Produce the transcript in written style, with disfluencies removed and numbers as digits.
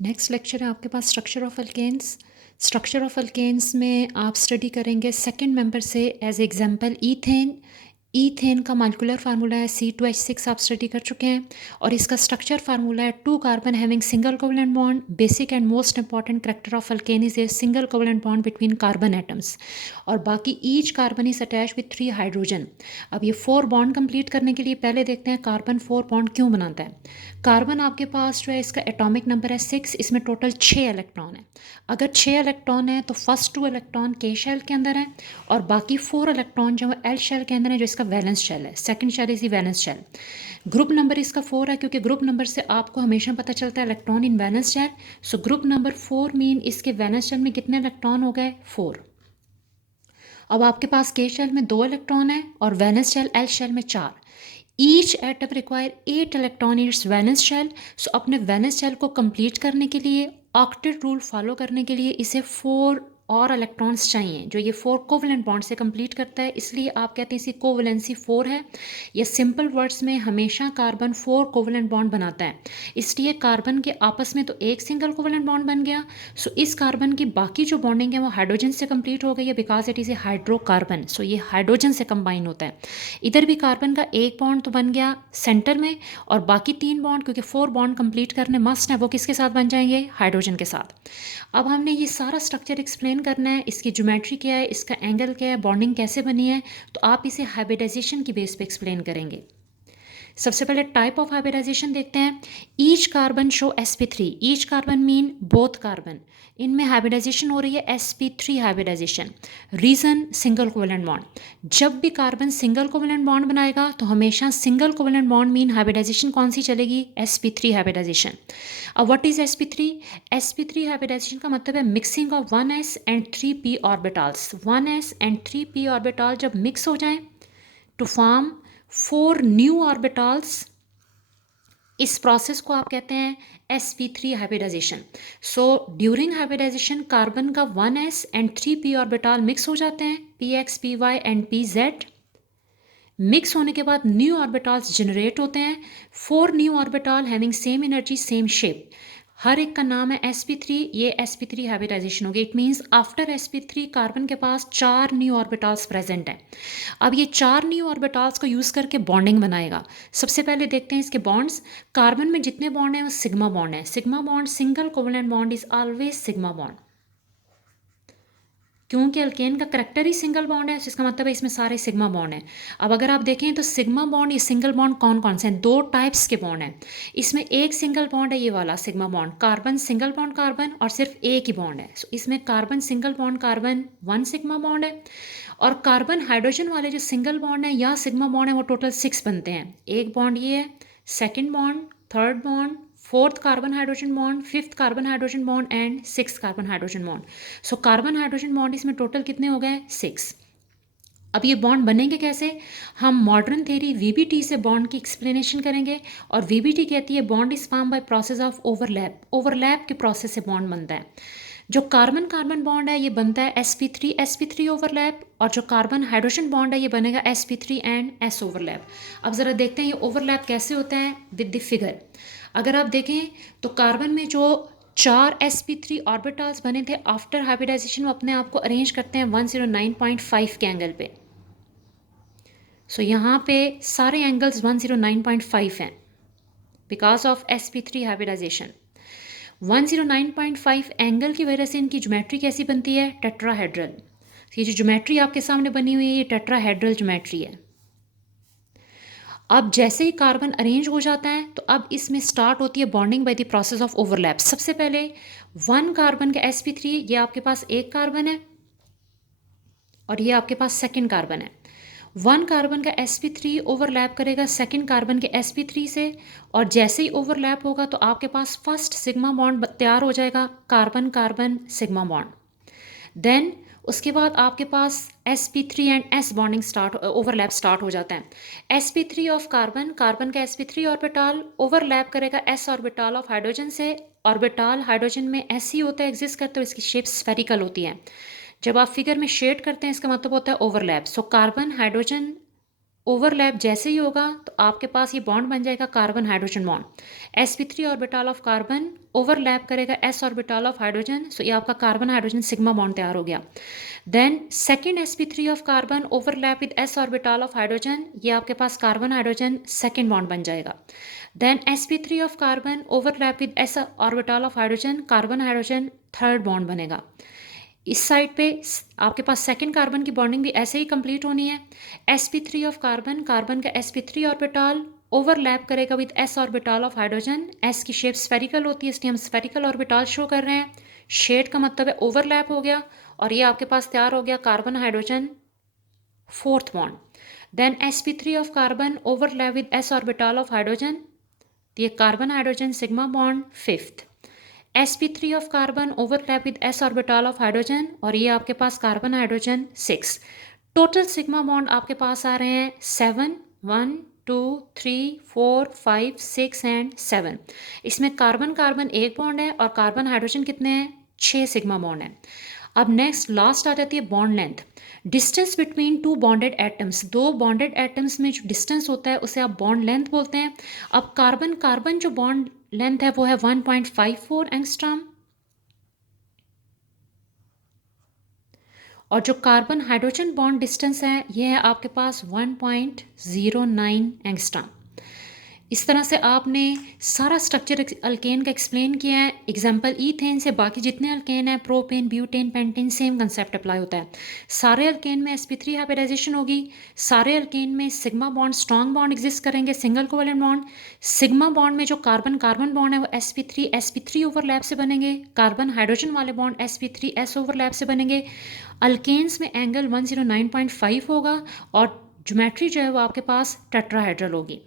Next lecture है आपके पास structure of alkanes. Structure of alkanes में आप स्टडी करेंगे सेकंड मेंबर से एज एग्जांपल ईथेन। ईथेन का मॉलिक्यूलर फार्मूला है C2H6, आप स्टडी कर चुके हैं। और इसका स्ट्रक्चर फार्मूला है 2 carbon having single covalent bond. Basic and most important character of alkane is a single covalent bond between carbon atoms. और बाकी each carbon is attach with 3 hydrogen. अब ये 4 बॉन्ड कंप्लीट करने के लिए पहले देखते हैं कार्बन 4 बॉन्ड क्यों बनाता है। कार्बन आपके पास जो है इसका एटॉमिक नंबर है 6, इसमें टोटल 6 इलेक्ट्रॉन है। अगर 6 इलेक्ट्रॉन है तो फर्स्ट 2 इलेक्ट्रॉन के शेल के अंदर है और बाकी 4 इलेक्ट्रॉन जो है एल शेल के अंदर है, जो इसका वैलेंस शेल है। Second shell is valence shell. Group number इसका 4 है क्योंकि ग्रुप नंबर से आपको हमेशा पता चलता है electron in valence shell. So group number 4 mean इसके वैलेंस शेल में कितने इलेक्ट्रॉन हो गए? 4। अब आपके पास के शेल में 2 इलेक्ट्रॉन है और वैलेंस शेल एल शेल में 4। Each atom require 8 electron in its valence shell. So अपने वैलेंस शेल को कंप्लीट करने के लिए, ऑक्टेट रूल फॉलो करने के लिए इसे 4 और इलेक्ट्रॉन्स चाहिए, जो ये 4 कोवेलेंट बॉन्ड से कंप्लीट करता है। इसलिए आप कहते हैं इसकी कोवेलेंसी 4 है। या सिंपल वर्ड्स में हमेशा कार्बन 4 कोवेलेंट बॉन्ड बनाता है। इसलिए कार्बन के आपस में तो एक सिंगल कोवेलेंट बॉन्ड बन गया। सो इस कार्बन की बाकी जो बॉन्डिंग है वो हाइड्रोजन से कंप्लीट हो गई है, because it is a hydrocarbon. So ये हाइड्रोजन से कंबाइन होता है। इधर भी कार्बन का एक बॉन्ड तो बन गया सेंटर में, और बाकी 3 बॉन्ड, क्योंकि 4 बॉन्ड कंप्लीट करने मस्ट है, वो किसके साथ बन जाएंगे? हाइड्रोजन के साथ। अब हमने ये सारा स्ट्रक्चर एक्सप्लेन करना है, इसकी ज्योमेट्री क्या है, इसका एंगल क्या है, बॉन्डिंग कैसे बनी है। तो आप इसे हाइब्रिडाइजेशन की बेस पे एक्सप्लेन करेंगे। सबसे पहले टाइप ऑफ हाइब्रिडाइजेशन देखते हैं। Each carbon show sp3। Each carbon mean both carbon. इनमें हाइब्रिडाइजेशन हो रही है sp3 hybridization. Reason single covalent bond. जब भी कार्बन सिंगल कोवेलेंट बॉन्ड बनाएगा तो हमेशा single covalent bond mean hybridization कौन सी चलेगी? sp3 hybridisation. अब what is sp3? sp3 hybridisation का मतलब है mixing of 1s and 3p orbitals. 1s and 3p orbital जब मिक्स हो जाएं टू फॉर्म 4 न्यू ऑर्बिटल्स, इस प्रोसेस को आप कहते हैं sp3 hybridization. So during hybridization carbon का 1s and 3p orbital mix हो जाते हैं, px py and pz। Mix होने के बाद न्यू ऑर्बिटल्स जनरेट होते हैं। 4 new orbital having same energy same shape. हर एक का नाम है sp3। ये sp3 हाइब्रिडाइजेशन होगी। It means after sp3 carbon के पास 4 न्यू ऑर्बिटल्स प्रेजेंट हैं। अब ये 4 न्यू ऑर्बिटल्स को यूज़ करके बॉन्डिंग बनाएगा। सबसे पहले देखते हैं इसके बॉन्ड्स। कार्बन में जितने बॉन्ड हैं वो सिग्मा बॉन्ड है। Sigma bond single covalent bond is always sigma bond, क्योंकि अल्केन का करेक्टर ही सिंगल बॉन्ड है, जिसका मतलब है इसमें सारे सिग्मा बॉन्ड हैं। अब अगर आप देखें तो सिग्मा बॉन्ड या सिंगल बॉन्ड कौन कौन से हैं? 2 टाइप्स के बॉन्ड हैं। इसमें एक सिंगल बॉन्ड है, ये वाला sigma bond, carbon single bond carbon, और सिर्फ एक ही बॉन्ड है। सो इसमें carbon single bond carbon 1 sigma bond है। और कार्बन हाइड्रोजन वाले जो सिंगल बॉन्ड है या सिग्मा बॉन्ड है वो टोटल 6 बनते हैं। एक बॉन्ड ये है, second bond, third bond, fourth carbon hydrogen bond, fifth carbon hydrogen bond and six carbon hydrogen bond. So carbon hydrogen bond इसमें टोटल कितने हो गए? 6। अब ये बॉन्ड बनेंगे कैसे? हम मॉडर्न थ्योरी वीबीटी से बॉन्ड की एक्सप्लेनेशन करेंगे। और वीबीटी कहती है bond is form by process of overlap. Overlap के प्रोसेस से बॉन्ड बनता है। जो कार्बन कार्बन बॉन्ड है ये बनता है sp3 ओवरलैप, और जो कार्बन हाइड्रोजन बॉन्ड है ये बनेगा sp3 एंड s ओवरलैप। अब ज़रा देखते हैं ये ओवरलैप कैसे होता है विद द फिगर। अगर आप देखें तो कार्बन में जो 4 sp3 ऑर्बिटल्स बने थे आफ्टर हाइब्रिडाइजेशन, वो अपने आप को अरेंज करते हैं 109.5 के एंगल पे। सो यहाँ पे सारे एंगल्स 109.5 हैं because of sp3 hybridisation. 109.5 angle की वजह से इनकी ज्योमेट्री कैसी बनती है? टेट्राहेड्रल। ये जो ज्योमेट्री आपके सामने बनी हुई है ये टेट्राहेड्रल ज्योमेट्री है। अब जैसे ही कार्बन अरेंज हो जाता है तो अब इसमें स्टार्ट होती है bonding by the process of overlap. सबसे पहले 1 कार्बन का sp3, ये आपके पास एक कार्बन है और ये आपके पास सेकंड कार्बन है। 1 कार्बन का sp3 ओवरलैप करेगा सेकंड कार्बन के sp3 से, और जैसे ही ओवरलैप होगा तो आपके पास फर्स्ट सिग्मा बॉन्ड तैयार हो जाएगा, carbon carbon sigma bond. Then उसके बाद आपके पास sp3 and s bonding start, overlap start हो जाता है। sp3 ऑफ कार्बन, कार्बन का sp3 ऑर्बिटल ओवरलैप करेगा s ऑर्बिटल ऑफ हाइड्रोजन से। ऑर्बिटल हाइड्रोजन में s ही होता है एग्जिस्ट करते हुए, इसकी शेप स्फेरिकल होती है। जब आप फिगर में शेड करते हैं इसका मतलब होता है overlap. So carbon hydrogen overlap जैसे ही होगा तो आपके पास ये बॉन्ड बन जाएगा carbon hydrogen bond. sp3 orbital of carbon overlap करेगा s orbital of hydrogen, so ये आपका कार्बन हाइड्रोजन सिग्मा बॉन्ड तैयार हो गया। Then second sp3 of carbon overlap with s orbital of hydrogen, ये आपके पास कार्बन हाइड्रोजन सेकेंड बॉन्ड बन जाएगा। Then sp3 of carbon overlap with s orbital of hydrogen, carbon hydrogen third bond बनेगा। इस साइड पे आपके पास सेकेंड कार्बन की बॉन्डिंग भी ऐसे ही कंप्लीट होनी है। sp3 ऑफ कार्बन, कार्बन का sp3 ऑर्बिटल ओवरलैप करेगा with s orbital of hydrogen. s की शेप स्फेरिकल होती है इसलिए हम स्फेरिकल ऑर्बिटल शो कर रहे हैं। शेड का मतलब है ओवरलैप हो गया और ये आपके पास तैयार हो गया carbon hydrogen fourth bond. Then sp3 of carbon overlap with s orbital of hydrogen, ये carbon hydrogen sigma bond fifth. sp3 of carbon overlap with s orbital of hydrogen और ये आपके पास carbon hydrogen six. Total sigma bond आपके पास आ रहे हैं 7, 1, 2, 3, 4, 5, 6 and 7। इसमें कार्बन कार्बन एक बॉन्ड है और कार्बन हाइड्रोजन कितने हैं, 6 सिग्मा बॉन्ड है। अब नेक्स्ट लास्ट आ जाती है bond length. Distance between two bonded atoms, दो बॉन्डेड एटम्स में जो डिस्टेंस होता है उसे आप बॉन्ड लेंथ बोलते हैं। अब कार्बन कार्बन जो बॉन्ड लेंथ है वो है 1.54 एंगस्ट्रॉम और जो कार्बन हाइड्रोजन बॉन्ड डिस्टेंस है ये है आपके पास 1.09 एंगस्ट्रॉम। इस तरह से आपने सारा स्ट्रक्चर अल्केन का एक्सप्लेन किया है। एग्जांपल ईथेन से बाकी जितने अल्केन हैं, propane, butane, pentane, same concept apply होता है। सारे अल्केन में sp3 हाइब्रिडाइजेशन होगी। सारे अल्केन में sigma bond strong bond exist करेंगे, single covalent bond. Sigma bond में जो कार्बन कार्बन बॉन्ड है वो sp3 ओवरलैप से बनेंगे। कार्बन हाइड्रोजन वाले बॉन्ड sp3s ओवरलैप से बनेंगे। अल्केन्स में एंगल 109.5 होगा और ज्योमेट्री जो है वो आपके पास टेट्राहेड्रल होगी।